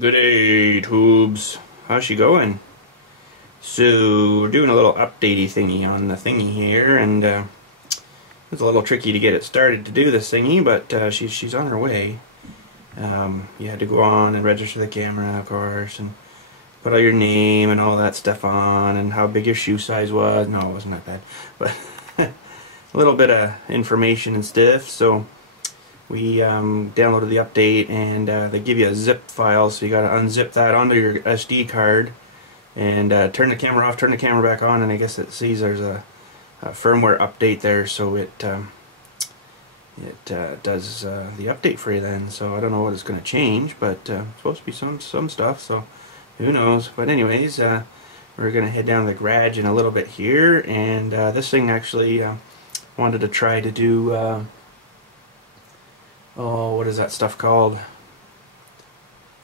Good day, tubes. How's she going? So we're doing a little updatey thingy on the thingy here, and it's a little tricky to get it started to do this thingy, but she's on her way. You had to go on and register the camera, of course, and put all your name and all that stuff on, and how big your shoe size was. No, it wasn't that bad, but a little bit of information and stuff. So we downloaded the update, and they give you a zip file, so you got to unzip that onto your SD card and turn the camera off, turn the camera back on, and I guess it sees there's a firmware update there, so it does the update for you then. So I don't know what it's going to change, but it's supposed to be some stuff, so who knows. But anyways, we're going to head down to the garage in a little bit here, and this thing actually wanted to try to do oh, what is that stuff called,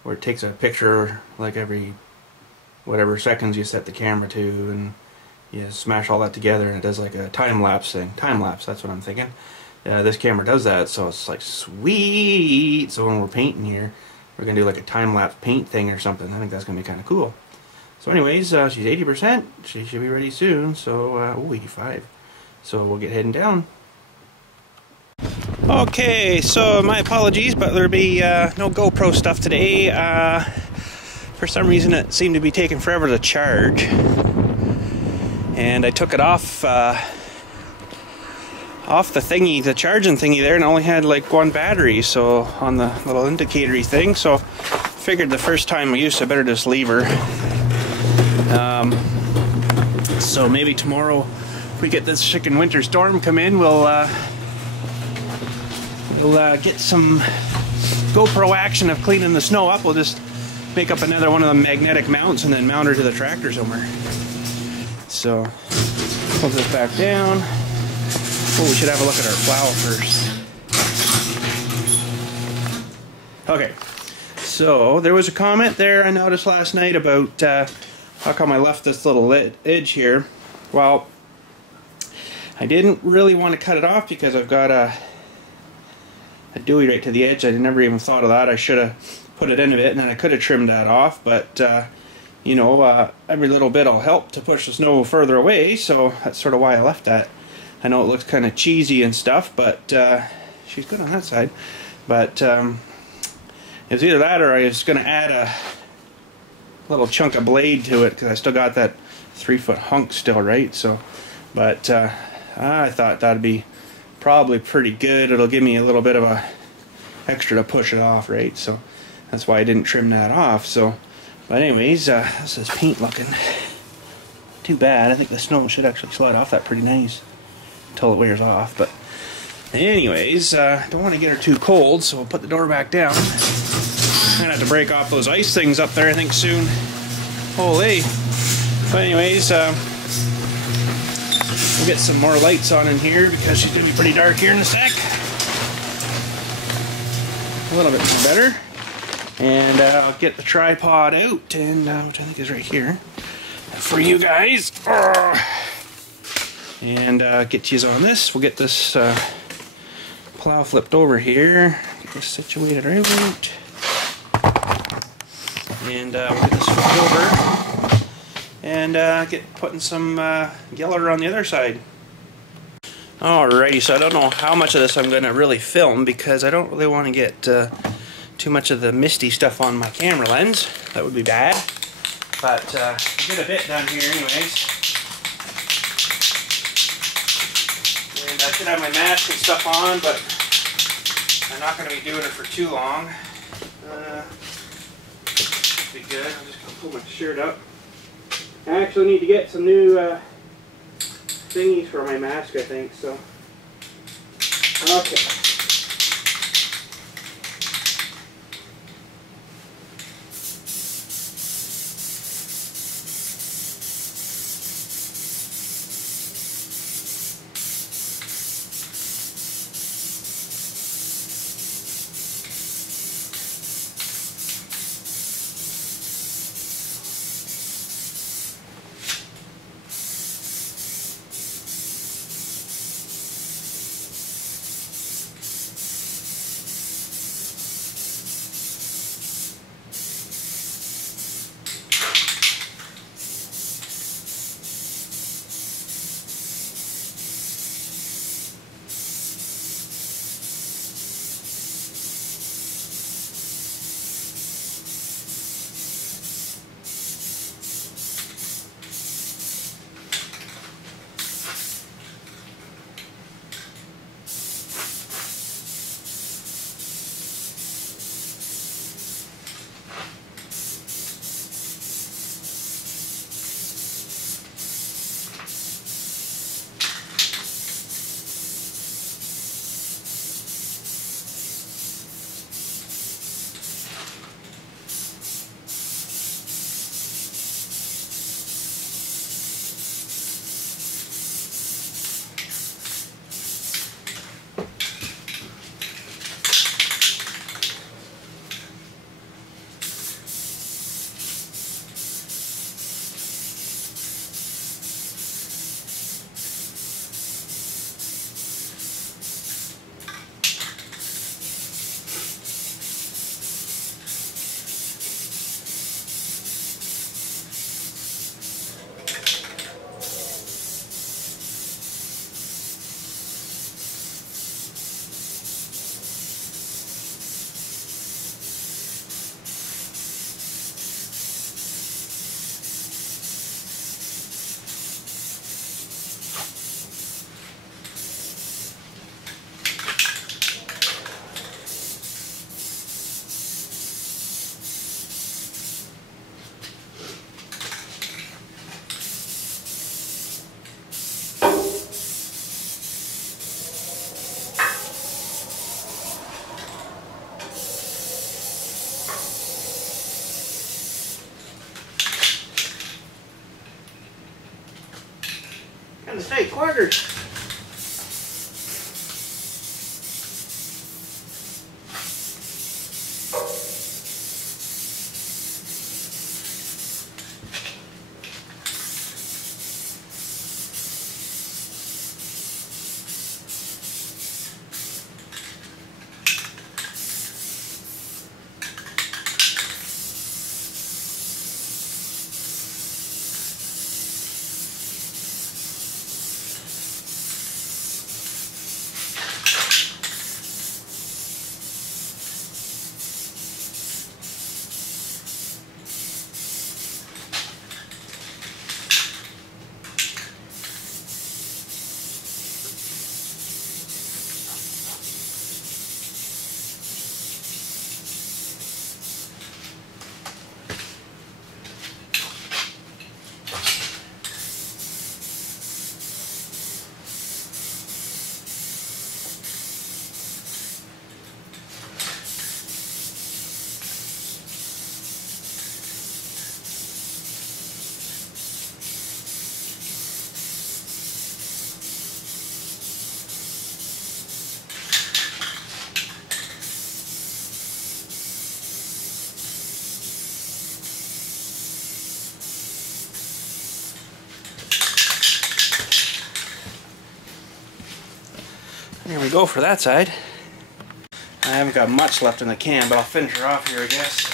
where it takes a picture like every whatever seconds you set the camera to, and you smash all that together, and it does like a time-lapse thing. Time-lapse, that's what I'm thinking. This camera does that, so it's like sweet. So when we're painting here, we're gonna do like a time-lapse paint thing or something. I think that's gonna be kind of cool. So anyways, she's 80%. She should be ready soon. So 85. So we'll get heading down. Okay, so my apologies, but there'll be no GoPro stuff today. For some reason it seemed to be taking forever to charge, and I took it off the thingy, the charging thingy there, and it only had like one battery, so on the little indicatory thing. So figured the first time we used, I better just leave her. So maybe tomorrow, if we get this chicken winter storm come in, we'll get some GoPro action of cleaning the snow up. We'll just make up another one of the magnetic mounts and then mount her to the tractor somewhere. So pull this back down. Oh, we should have a look at our plow first. Okay, so there was a comment there I noticed last night about how come I left this little edge here. Well, I didn't really want to cut it off because I've got a dewey right to the edge. I never even thought of that. I should have put it in a bit, and then I could have trimmed that off, but you know, every little bit will help to push the snow further away, so that's sort of why I left that. I know it looks kind of cheesy and stuff, but she's good on that side. But it's either that, or I was going to add a little chunk of blade to it, because I still got that 3-foot hunk still, right? So, but I thought that'd be probably pretty good. It'll give me a little bit of a extra to push it off, right? So that's why I didn't trim that off. So, but anyways, this is paint looking too bad. I think the snow should actually slide off that pretty nice until it wears off. But anyways, don't want to get her too cold, so we'll put the door back down. I'm gonna have to break off those ice things up there, I think, soon. Holy! But anyways, we'll get some more lights on in here because she's gonna be pretty dark here in a sec. A little bit better. And I'll get the tripod out, and which I think is right here for you guys. And get you on this. We'll get this plow flipped over here. Get this situated right. And we'll get this flipped over. And get putting some geller on the other side. Alrighty, so I don't know how much of this I'm going to really film, because I don't really want to get too much of the misty stuff on my camera lens. That would be bad. But I'll get a bit done here anyways. And I should have my mask and stuff on, but I'm not going to be doing it for too long. Should be good. I'm just going to pull my shirt up. I actually need to get some new thingies for my mask, I think, so. Okay. in tight quarters. There we go for that side. I haven't got much left in the can, but I'll finish her off here, I guess.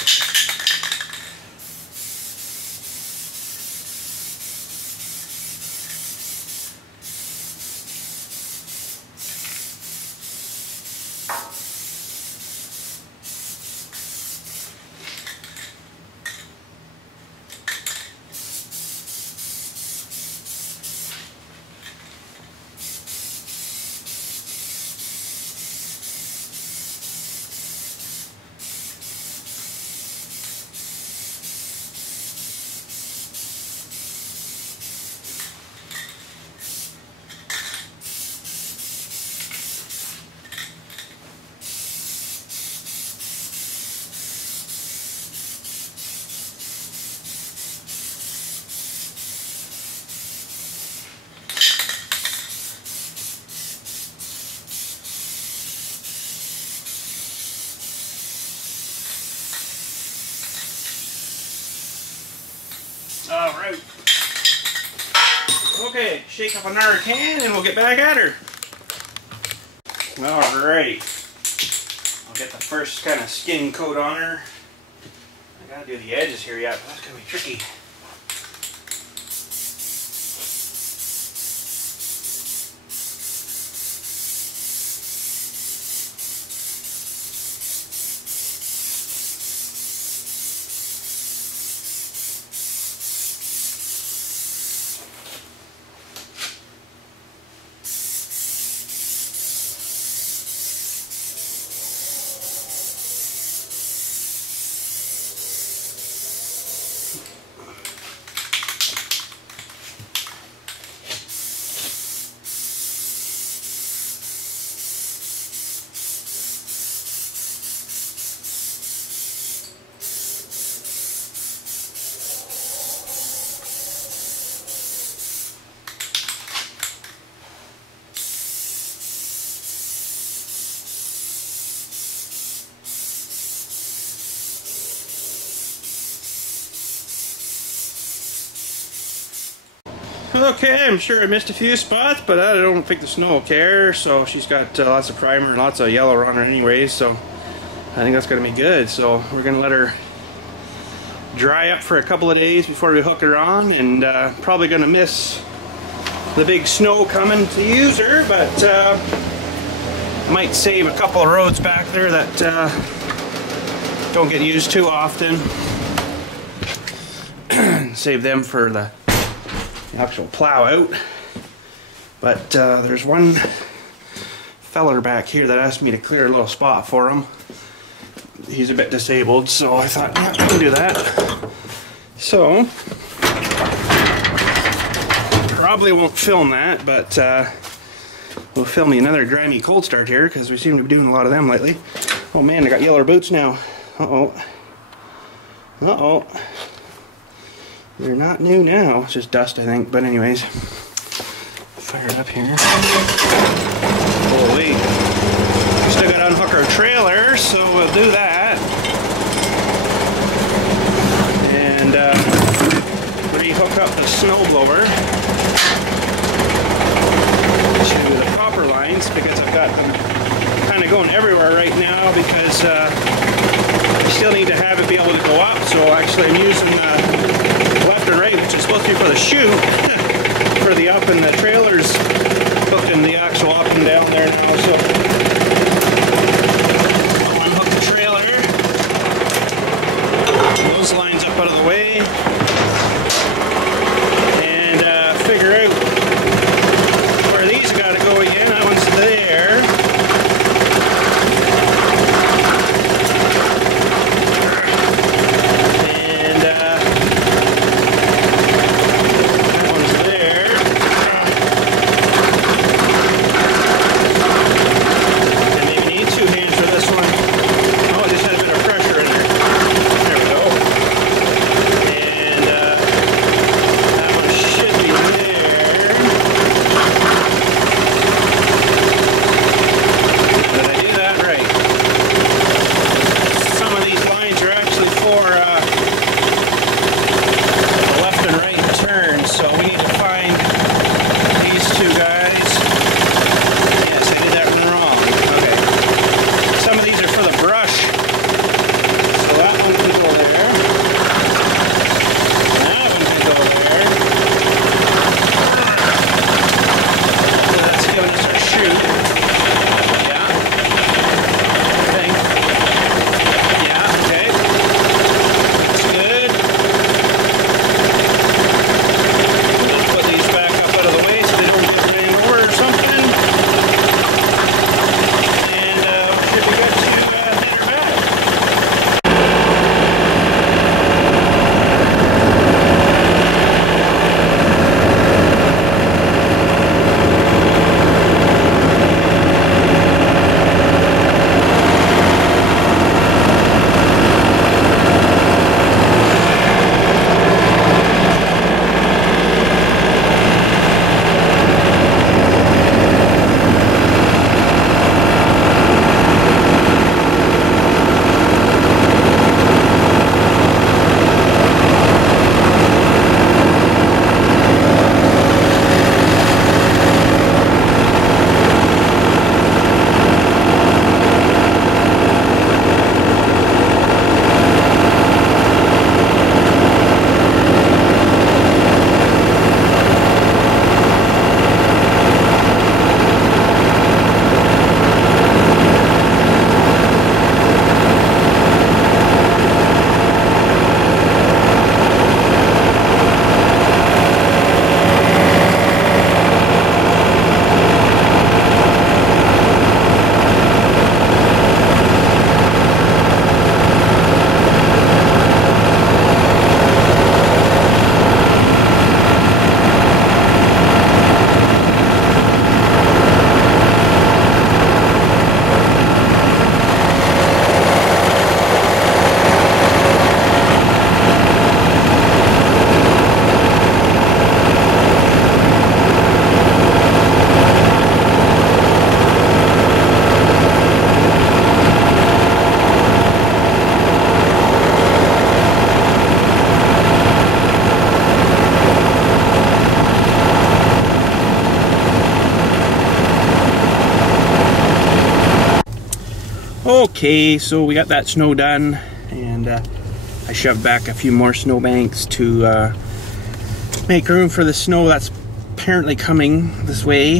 Alright. Okay, shake up another can and we'll get back at her. Alright. I'll get the first kind of skin coat on her. I gotta do the edges here yet, but that's gonna be tricky. Okay, I'm sure I missed a few spots, but I don't think the snow will care. So she's got lots of primer and lots of yellow on her anyways, so I think that's going to be good. So we're going to let her dry up for a couple of days before we hook her on, and probably going to miss the big snow coming to use her, but might save a couple of roads back there that don't get used too often. Save them for the actual plow out. But there's one feller back here that asked me to clear a little spot for him. He's a bit disabled, so I thought, yeah, I can do that. So probably won't film that, but we'll film me another dry me cold start here, because we seem to be doing a lot of them lately. Oh man, I got yeller boots now. Uh-oh. They're not new now. It's just dust, I think. But anyways, fire it up here. Holy. Still got to unhook our trailer, so we'll do that. And re-hook up the snowblower to the copper lines, because I've got them kind of going everywhere right now, because I still need to have it be able to go up. So actually I'm using left and right, which is supposed to be for the chute, for the up, and the trailer's hooking the actual up and down there now. So I'll unhook the trailer, those lines up out of the way, and figure out where these got to go again. That one's there. Okay, so we got that snow done, and I shoved back a few more snowbanks to make room for the snow that's apparently coming this way.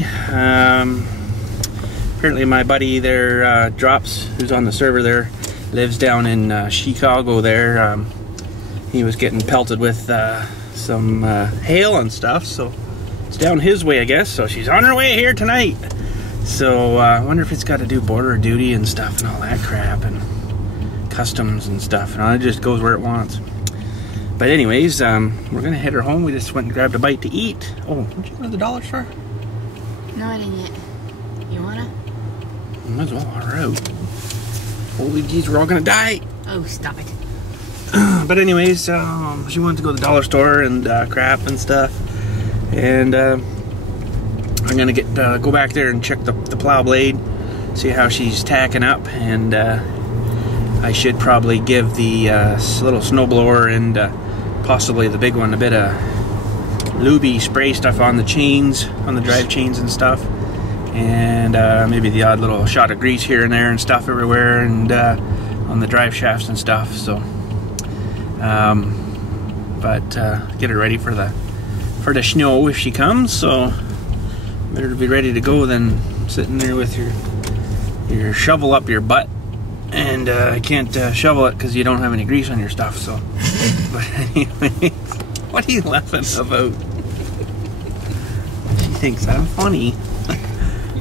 Apparently my buddy there, Drops, who's on the server there, lives down in Chicago there. He was getting pelted with some hail and stuff, so it's down his way, I guess. So she's on her way here tonight. So I wonder if it's got to do border duty and stuff and all that crap and customs and stuff, and it just goes where it wants. But anyways, we're gonna head her home. We just went and grabbed a bite to eat. Oh, didn't you go to the dollar store? No, I didn't yet. You wanna? Might as well order out. Holy geez, we're all gonna die. Oh, stop it. But anyways, she wanted to go to the dollar store and crap and stuff, and I'm gonna get go back there and check the plow blade, see how she's tacking up, and I should probably give the little snowblower and possibly the big one a bit of lubey spray stuff on the chains, on the drive chains and stuff, and maybe the odd little shot of grease here and there and stuff everywhere, and on the drive shafts and stuff. So but get her ready for the snow if she comes. So better to be ready to go than sitting there with your shovel up your butt, and I can't shovel it because you don't have any grease on your stuff. So but anyways, what are you laughing about? She thinks I'm funny.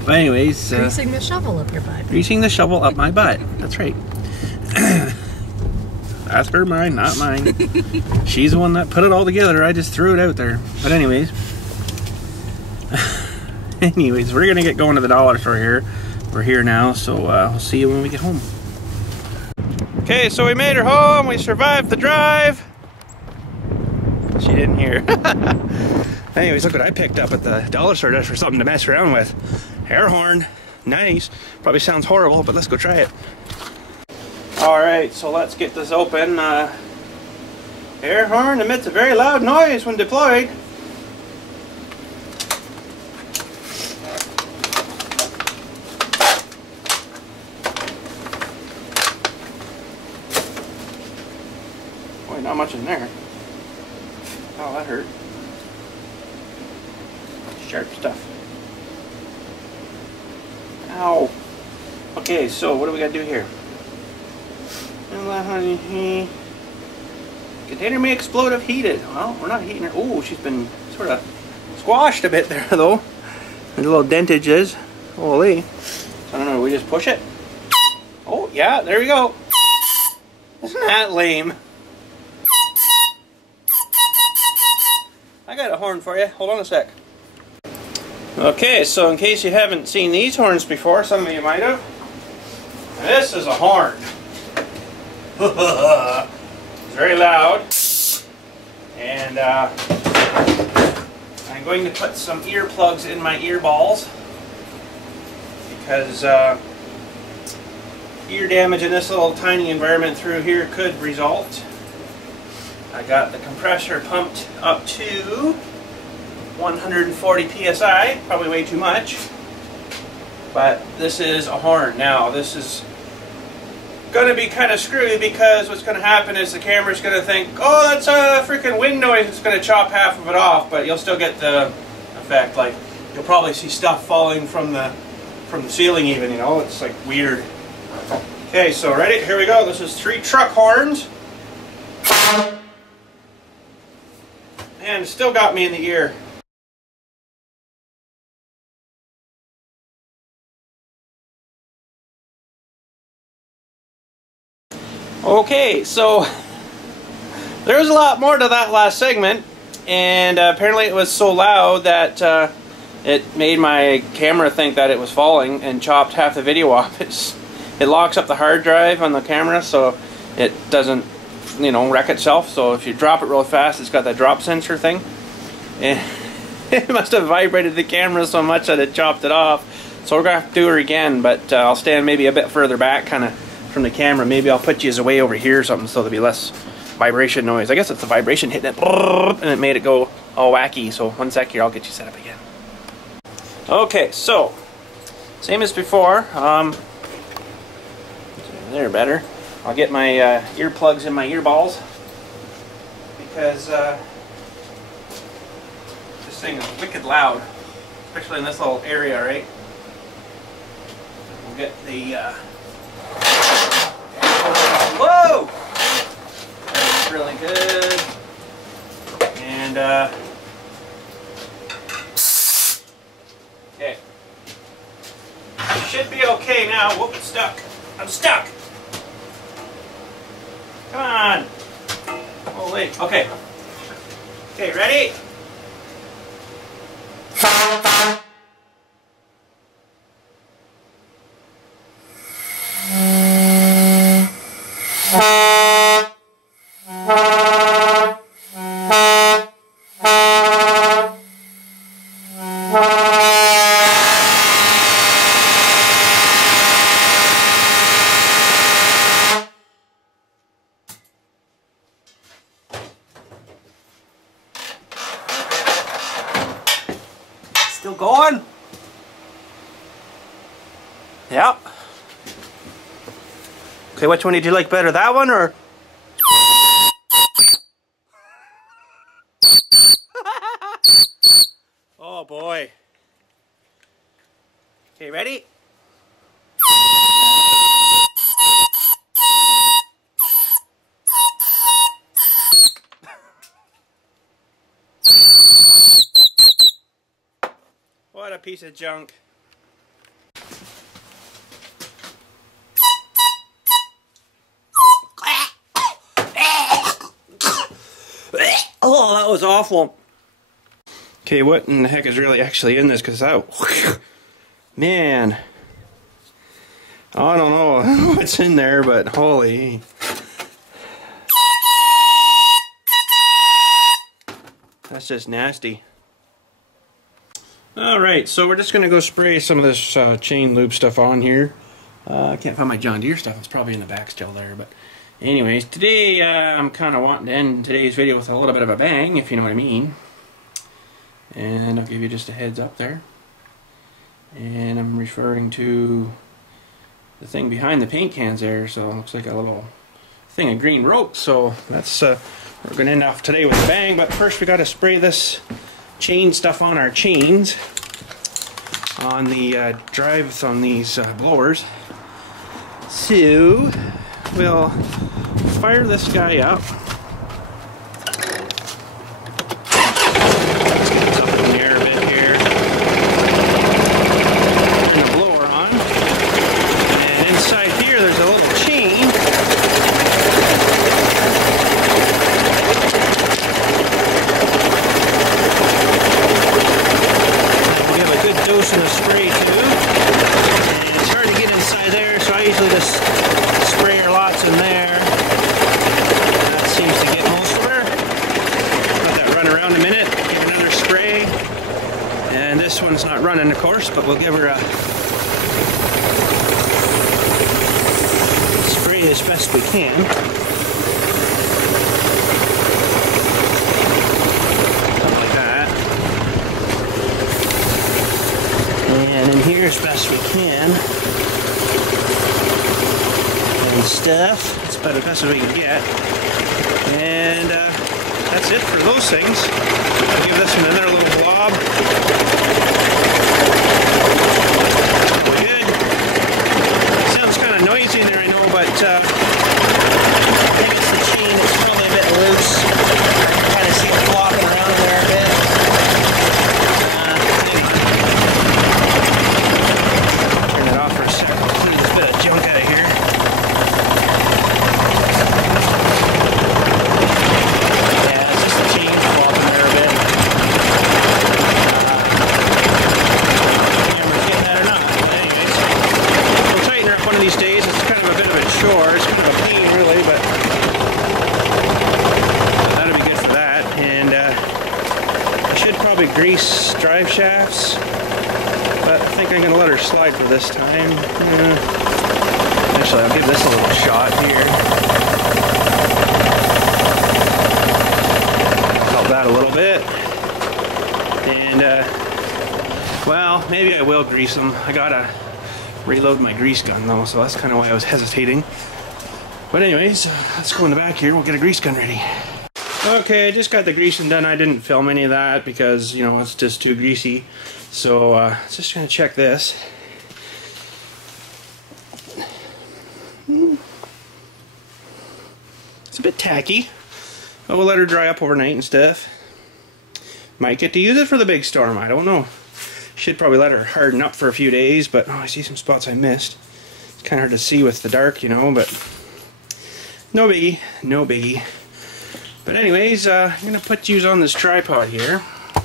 But anyways, greasing the shovel up your butt. Greasing the shovel up my butt. That's right. That's her mind, not mine. She's the one that put it all together. I just threw it out there. But anyways, we're gonna get going to the dollar store here. We're here now, so we'll see you when we get home. Okay, so we made her home. We survived the drive. She didn't hear. Anyways, look what I picked up at the dollar store just for something to mess around with. Air horn. Nice. Probably sounds horrible, but let's go try it. Alright, so let's get this open. Air horn emits a very loud noise when deployed. Boy, not much in there. Oh, that hurt. Sharp stuff. Ow. Okay, so what do we got to do here? Container may explode if heated. Well, we're not heating her. Oh, she's been sort of squashed a bit there, though. There's little dentages. Holy. So I don't know, we just push it? Oh, yeah, there we go. Isn't that lame? I got a horn for you. Hold on a sec. Okay, so in case you haven't seen these horns before, some of you might have. This is a horn. It's very loud. And I'm going to put some earplugs in my ear balls because ear damage in this little tiny environment through here could result. I got the compressor pumped up to 140 psi, probably way too much, but this is a horn. Now this is going to be kind of screwy because what's going to happen is the camera's going to think, oh, that's a freaking wind noise, it's going to chop half of it off, but you'll still get the effect. Like, you'll probably see stuff falling from the ceiling even, you know, it's like weird. Okay, so ready? Here we go. This is 3 truck horns. And it still got me in the ear. Okay, so there's a lot more to that last segment, and apparently it was so loud that it made my camera think that it was falling and chopped half the video off. It locks up the hard drive on the camera so it doesn't, you know, wreck itself. So if you drop it real fast, it's got that drop sensor thing, and it must have vibrated the camera so much that it chopped it off. So we're gonna have to do her again, but I'll stand maybe a bit further back, kind of from the camera. Maybe I'll put you as way over here or something so there'll be less vibration noise. I guess it's the vibration hitting it and it made it go all wacky. So one sec here, I'll get you set up again. Okay, so same as before. They're better. I'll get my earplugs in my ear balls because this thing is wicked loud, especially in this little area, right? We'll get the whoa! That's really good. And okay. Should be okay now. Whoop, it's stuck. I'm stuck. Come on. Oh wait. Okay. Okay, ready? I'm going. Yeah. Okay, which one did you like better, that one or? Oh boy. Okay, ready? What a piece of junk. Oh, that was awful. Okay, what in the heck is really actually in this? Because that, man, I don't know what's in there, but holy. That's just nasty. Alright, so we're just going to go spray some of this chain lube stuff on here. I can't find my John Deere stuff. It's probably in the back still there. But anyways, today I'm kind of wanting to end today's video with a little bit of a bang, if you know what I mean. And I'll give you just a heads up there. And I'm referring to the thing behind the paint cans there. So it looks like a little thing of green rope. So that's we're going to end off today with a bang. But first we got to spray this chain stuff on our chains, on the drives on these blowers. So we'll fire this guy up. Let's get it up in the air a bit here. Turn the blower on. And inside here there's a little chain. We have a good dose in the spray too. And it's hard to get inside there, so I usually just spray her lots in there. That seems to get most of her. Let that run around a minute, give another spray. And this one's not running, of course, but we'll give her a spray as best we can. Something like that. And in here as best we can. And stuff. That's about the best we can get. And that's it for those things. I'll give this one another little blob. Good. It sounds kind of noisy there, I know, but I think it's the chain. It's probably a bit loose. I can kind of see it flopping around in there a bit. Turn it off for a second. Clean this bit of junk out of here. Yeah, it's just the chain flopping there a bit. I can't remember getting that or not. But anyways, we'll tighten her up one of these days. It's kind of a bit of a chore. It's kind of a pain, really, but that'll be good for that. And I should probably grease drive shafts, but I think I'm going to let her slide for this time. Actually, I'll give this a little shot here. Help that a little bit. And, well, maybe I will grease them. I gotta reload my grease gun though, so that's kind of why I was hesitating. But anyways, let's go in the back here. We'll get a grease gun ready. Okay, I just got the greasing done. I didn't film any of that because, you know, it's just too greasy. So, just gonna check this. It's a bit tacky, but we'll let her dry up overnight and stuff. Might get to use it for the big storm, I don't know. Should probably let her harden up for a few days, but oh, I see some spots I missed. It's kind of hard to see with the dark, you know, but no biggie, no biggie. But anyways, I'm going to put you on this tripod here.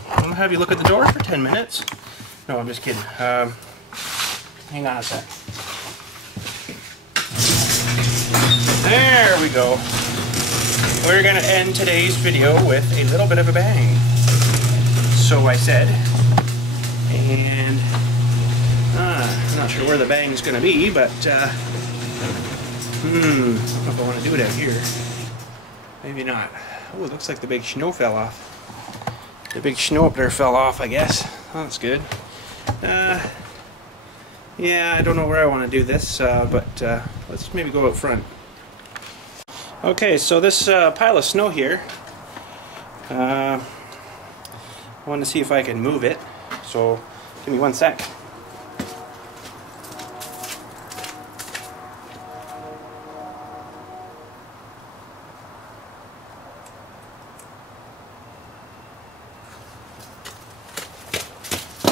I'm going to have you look at the door for 10 minutes. No, I'm just kidding. Hang on a sec. There we go. We're going to end today's video with a little bit of a bang. So I said. And I'm not sure where the bang's going to be, but I don't know if I want to do it out here. Maybe not. Oh, it looks like the big snow fell off. The big snow up there fell off, I guess. that's good. Yeah, I don't know where I want to do this, but let's maybe go out front. Okay, so this pile of snow here, I want to see if I can move it, so give me one sec.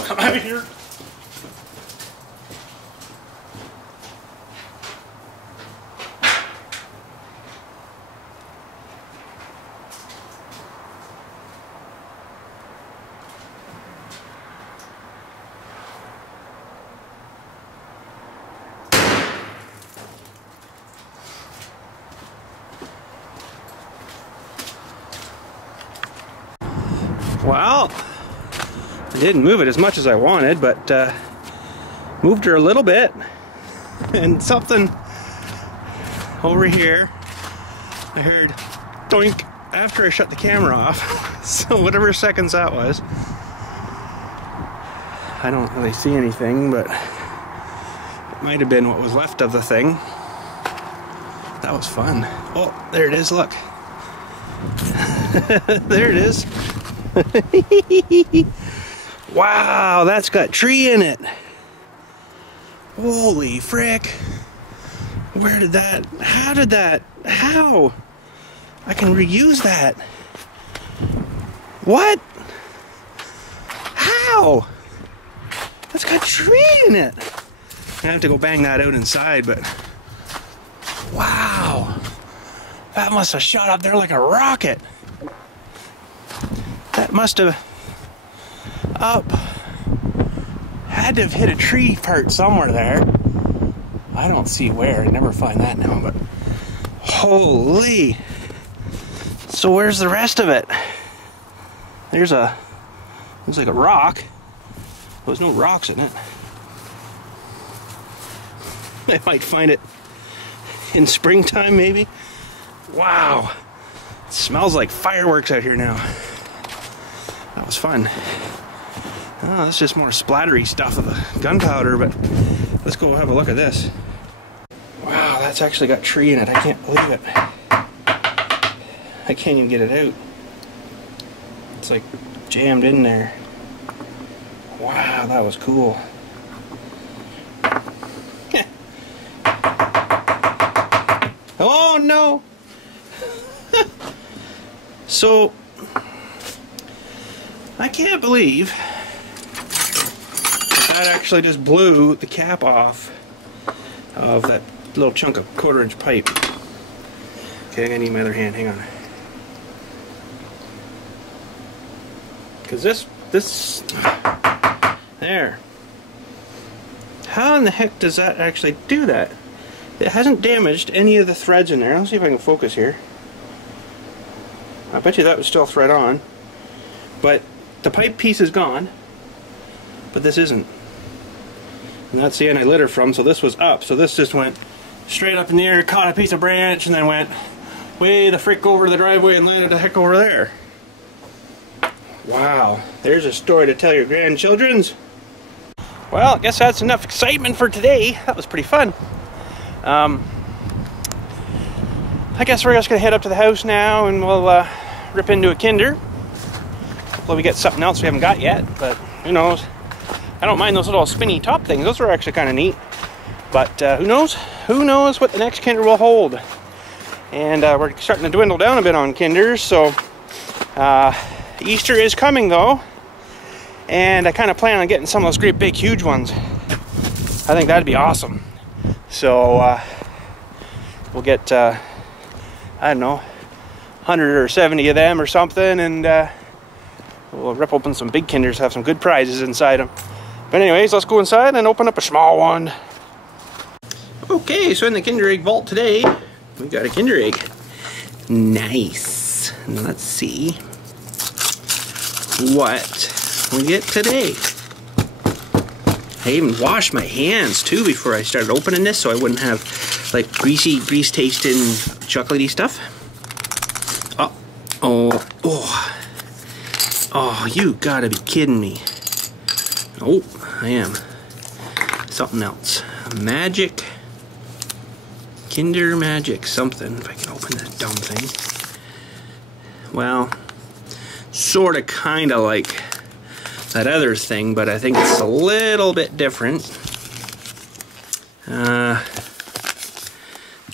Come out of here. Well, I didn't move it as much as I wanted, but moved her a little bit, and something over here I heard doink after I shut the camera off. So whatever seconds that was, I don't really see anything, but it might have been what was left of the thing. That was fun. Oh, there it is, look. There it is. Wow, that's got tree in it. Holy frick. Where did that, how? I can reuse that. What? How? That's got tree in it. I have to go bang that out inside, but wow. That must have shot up there like a rocket. That must have had to have hit a tree part somewhere there. I don't see where. I never find that now, but holy. So where's the rest of it? There's like a rock. There's no rocks in it. I might find it in springtime maybe. Wow. It smells like fireworks out here now. That was fun. Oh, that's just more splattery stuff of the gunpowder, but let's go have a look at this. Wow, that's actually got tree in it. I can't believe it. I can't even get it out. It's like jammed in there. Wow, that was cool. Oh no! So, I can't believe that actually just blew the cap off of that little chunk of 1/4 inch pipe. Okay, I'm gonna need my other hand, hang on. Because this, there. How in the heck does that actually do that? It hasn't damaged any of the threads in there. Let's see if I can focus here. I bet you that was still thread on. But the pipe piece is gone, but this isn't. And that's the end I lit her from, so this was up. So this just went straight up in the air, caught a piece of branch, and then went way the frick over the driveway and landed the heck over there. Wow, there's a story to tell your grandchildren's. Well, I guess that's enough excitement for today. That was pretty fun. I guess we're just gonna head up to the house now and we'll rip into a Kinder. Hopefully we get something else we haven't got yet, but who knows. I don't mind those little spinny top things. Those are actually kind of neat. But who knows? Who knows what the next Kinder will hold. And we're starting to dwindle down a bit on Kinders, so Easter is coming though. And I kind of plan on getting some of those great big huge ones. I think that'd be awesome. So we'll get I don't know, 100 or 70 of them or something, and we'll rip open some big Kinders, have some good prizes inside them. But anyways, let's go inside and open up a small one. Okay, so in the Kinder Egg vault today, we got a Kinder Egg. Nice. Now let's see what we get today. I even washed my hands too before I started opening this, so I wouldn't have like grease tasting chocolatey stuff. Oh, you gotta be kidding me. Oh, I am. Something else. Magic. Kinder Magic something. If I can open this dumb thing. Well, sort of kind of like that other thing, but I think it's a little bit different.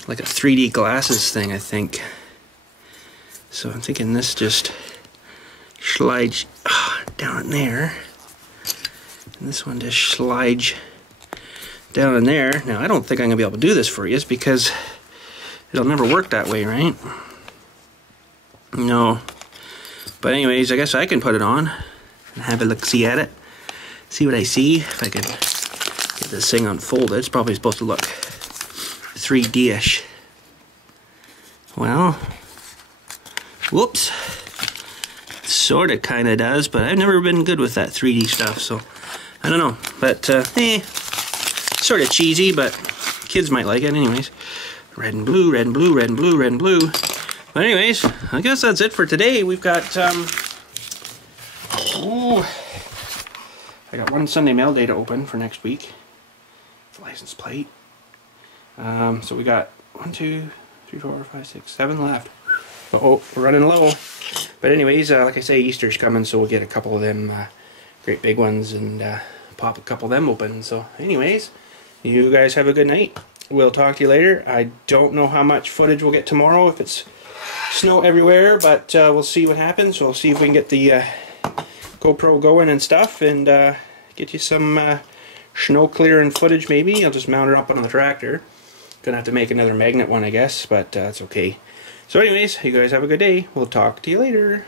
Like a 3D glasses thing, I think. So I'm thinking this just slides down in there. And this one just slides down in there. Now, I don't think I'm going to be able to do this for you because it'll never work that way, right? No. But anyways, I guess I can put it on and have a look-see at it. See what I see. If I can get this thing unfolded. It's probably supposed to look 3D-ish. Well, whoops. Sort of kind of does, but I've never been good with that 3D stuff, so I don't know. But, sort of cheesy, but kids might like it anyways. Red and blue, red and blue, red and blue, red and blue. But anyways, I guess that's it for today. We've got, I got one Sunday mail day to open for next week. It's a license plate. So we got 1, 2, 3, 4, 5, 6, 7 left. Oh, we're running low. But anyways, like I say, Easter's coming, so we'll get a couple of them great big ones and pop a couple of them open. So anyways, you guys have a good night. We'll talk to you later. I don't know how much footage we'll get tomorrow, if it's snow everywhere, but we'll see what happens. We'll see if we can get the GoPro going and stuff, and get you some snow clearing footage maybe. I'll just mount it up on the tractor. Gonna have to make another magnet one, I guess, but that's okay. So anyways, you guys have a good day. We'll talk to you later.